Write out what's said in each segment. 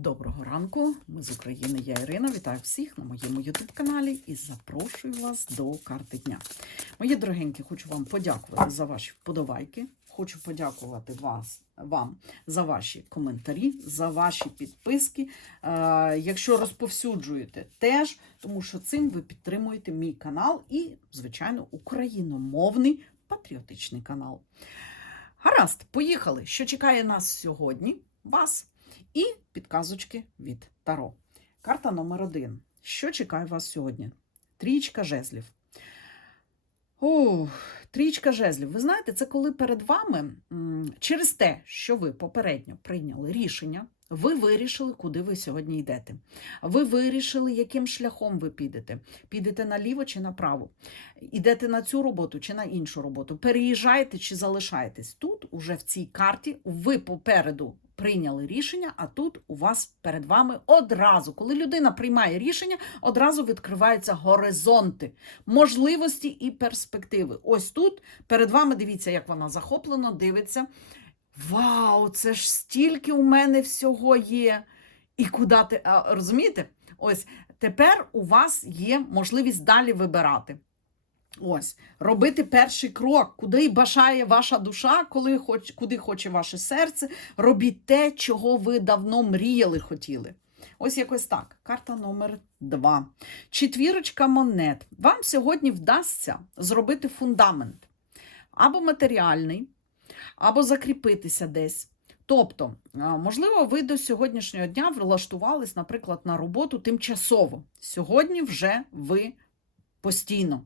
Доброго ранку, ми з України, я Ірина. Вітаю всіх на моєму ютуб-каналі і запрошую вас до карти дня. Мої дорогенькі, хочу вам подякувати за ваші вподобайки. Хочу подякувати вас, вам за ваші коментарі, за ваші підписки. Е, якщо розповсюджуєте, теж, тому що цим ви підтримуєте мій канал і, звичайно, україномовний патріотичний канал. Гаразд, поїхали. Що чекає нас сьогодні? Вас і підказочки від Таро. Карта номер один. Що чекає вас сьогодні? Трічка жезлів. Ух, трічка жезлів. Ви знаєте, це коли перед вами через те, що ви попередньо прийняли рішення, ви вирішили, куди ви сьогодні йдете. Ви вирішили, яким шляхом ви підете. Підете наліво чи направо. Ідете на цю роботу чи на іншу роботу. Переїжджаєте чи залишаєтесь. Тут, уже в цій карті, ви попереду прийняли рішення, а тут у вас перед вами одразу, коли людина приймає рішення, одразу відкриваються горизонти, можливості і перспективи. Ось тут перед вами дивіться, як вона захоплено дивиться. Вау, це ж стільки у мене всього є. І куди ти розумієте? Ось тепер у вас є можливість далі вибирати. Ось, робити перший крок, куди бажає ваша душа, коли хоч, куди хоче ваше серце. Робіть те, чого ви давно мріяли, хотіли. Ось якось так. Карта номер два. Четвірочка монет. Вам сьогодні вдасться зробити фундамент або матеріальний, або закріпитися десь. Тобто, можливо, ви до сьогоднішнього дня влаштувались, наприклад, на роботу тимчасово. Сьогодні вже ви постійно.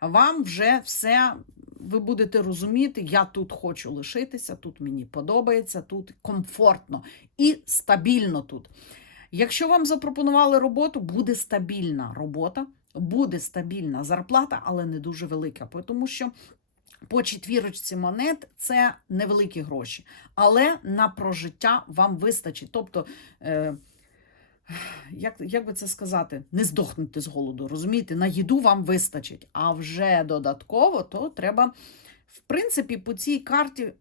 Вам вже все, ви будете розуміти, я тут хочу лишитися, тут мені подобається, тут комфортно і стабільно тут. Якщо вам запропонували роботу, буде стабільна робота, буде стабільна зарплата, але не дуже велика, тому що по четвірочці монет це невеликі гроші, але на прожиття вам вистачить. Тобто, е, як, як би це сказати, не здохнете з голоду, розумієте? На їду вам вистачить, а вже додатково, то треба, в принципі, по цій карті.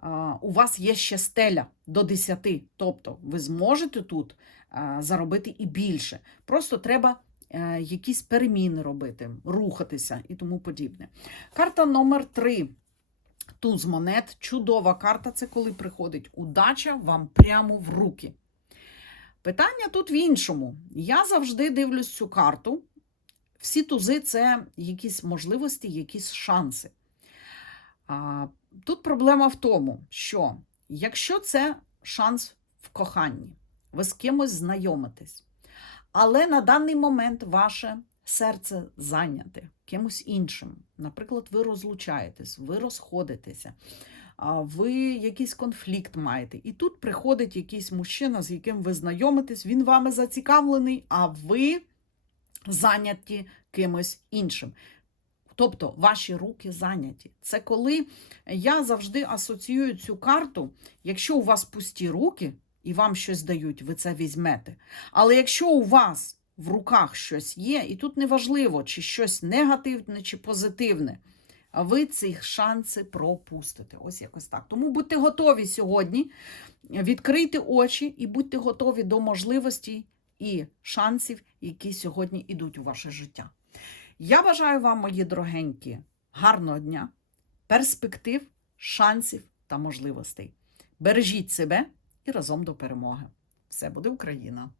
А, у вас є ще стеля до 10, тобто ви зможете тут а, заробити і більше. Просто треба е, якісь переміни робити, рухатися і тому подібне. Карта номер 3. Туз монет. Чудова карта це коли приходить удача вам прямо в руки. Питання тут в іншому. Я завжди дивлюсь цю карту. Всі тузи це якісь можливості, якісь шанси. Тут проблема в тому, що якщо це шанс в коханні, ви з кимось знайомитесь, але на даний момент ваше серце зайняте кимось іншим. Наприклад, ви розлучаєтесь, ви розходитеся, ви якийсь конфлікт маєте. І тут приходить якийсь мужчина, з яким ви знайомитесь, він вами зацікавлений, а ви зайняті кимось іншим. Тобто ваші руки зайняті. Це коли я завжди асоціюю цю карту, якщо у вас пусті руки і вам щось дають, ви це візьмете. Але якщо у вас в руках щось є, і тут неважливо, чи щось негативне, чи позитивне, ви ці шанси пропустите. Ось якось так. Тому будьте готові сьогодні, відкрийте очі і будьте готові до можливостей і шансів, які сьогодні йдуть у ваше життя. Я бажаю вам, мої дорогенькі, гарного дня, перспектив, шансів та можливостей. Бережіть себе і разом до перемоги. Все буде Україна!